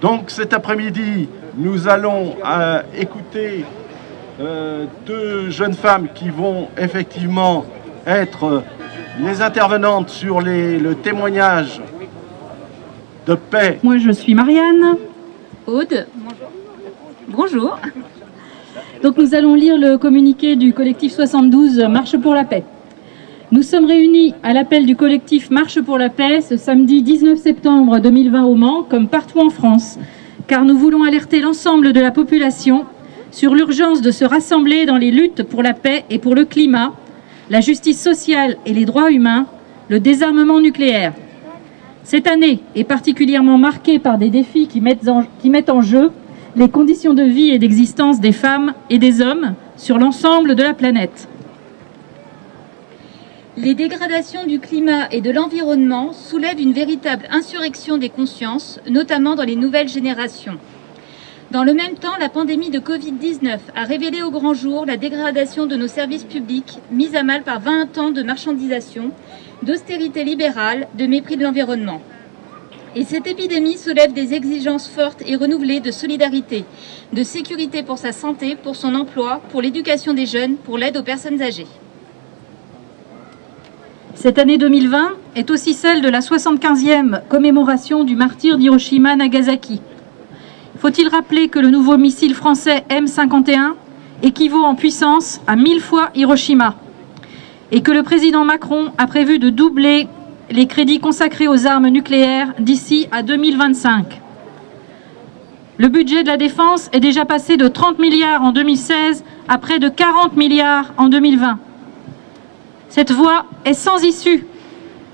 Donc cet après-midi, nous allons écouter deux jeunes femmes qui vont effectivement être les intervenantes sur le témoignage de paix. Moi, je suis Marianne. Aude. Bonjour. Donc nous allons lire le communiqué du collectif 72 Marche pour la paix. Nous sommes réunis à l'appel du collectif Marche pour la paix ce samedi 19 septembre 2020 au Mans, comme partout en France, car nous voulons alerter l'ensemble de la population sur l'urgence de se rassembler dans les luttes pour la paix et pour le climat, la justice sociale et les droits humains, le désarmement nucléaire. Cette année est particulièrement marquée par des défis qui mettent en jeu les conditions de vie et d'existence des femmes et des hommes sur l'ensemble de la planète. Les dégradations du climat et de l'environnement soulèvent une véritable insurrection des consciences, notamment dans les nouvelles générations. Dans le même temps, la pandémie de Covid-19 a révélé au grand jour la dégradation de nos services publics, mise à mal par 20 ans de marchandisation, d'austérité libérale, de mépris de l'environnement. Et cette épidémie soulève des exigences fortes et renouvelées de solidarité, de sécurité pour sa santé, pour son emploi, pour l'éducation des jeunes, pour l'aide aux personnes âgées. Cette année 2020 est aussi celle de la 75e commémoration du martyre d'Hiroshima-Nagasaki. Faut-il rappeler que le nouveau missile français M51 équivaut en puissance à 1000 fois Hiroshima et que le président Macron a prévu de doubler les crédits consacrés aux armes nucléaires d'ici à 2025. Le budget de la défense est déjà passé de 30 milliards en 2016 à près de 40 milliards en 2020. Cette voie est sans issue.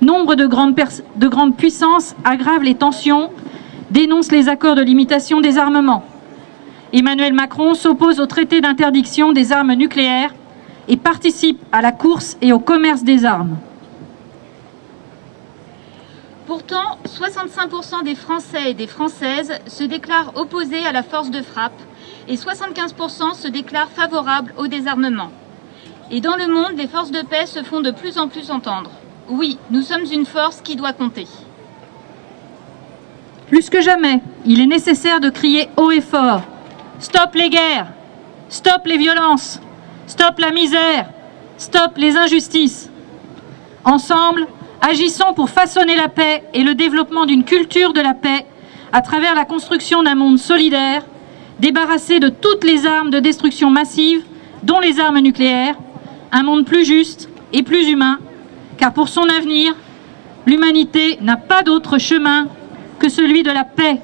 Nombre de grandes puissances aggravent les tensions, dénoncent les accords de limitation des armements. Emmanuel Macron s'oppose au traité d'interdiction des armes nucléaires et participe à la course et au commerce des armes. Pourtant, 65% des Français et des Françaises se déclarent opposés à la force de frappe et 75% se déclarent favorables au désarmement. Et dans le monde, les forces de paix se font de plus en plus entendre. Oui, nous sommes une force qui doit compter. Plus que jamais, il est nécessaire de crier haut et fort. Stop les guerres, stop les violences, stop la misère, stop les injustices. Ensemble, agissons pour façonner la paix et le développement d'une culture de la paix à travers la construction d'un monde solidaire, débarrassé de toutes les armes de destruction massive, dont les armes nucléaires, un monde plus juste et plus humain, car pour son avenir, l'humanité n'a pas d'autre chemin que celui de la paix.